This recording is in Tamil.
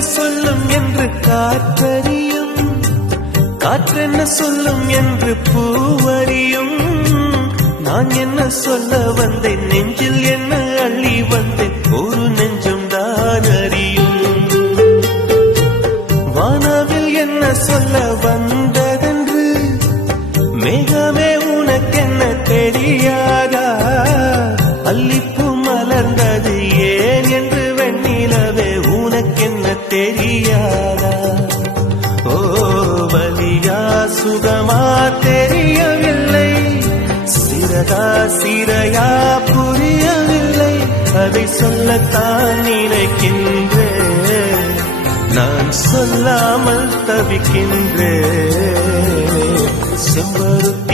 சொல்லும் என்று காற்றறியும், காற்றென்ன சொல்லும் என்று பூவறியும். நான் என்ன சொல்ல வந்தேன், நெஞ்சில் என்ன அள்ளி வந்தேன், ஒரு நெஞ்சம் தான் அறியும். வானவில் என்ன சொல்ல வந்ததென்று மேகமே உனக்கென்ன தெரியாதா? அல்லிப்பூ மலர்ந்தது ஏன் என்று வெண்ணிலவே உனக்கென்ன தெரியாதா? ஓ வலியா சுகமா தெரியவில்லை, சிறகா சிறையா புரியவில்லை. அதை சொல்லத்தான் நினைக்கின்றேன், நான் சொல்லாமல் தவிக்கின்றேன். செம்பருத்தி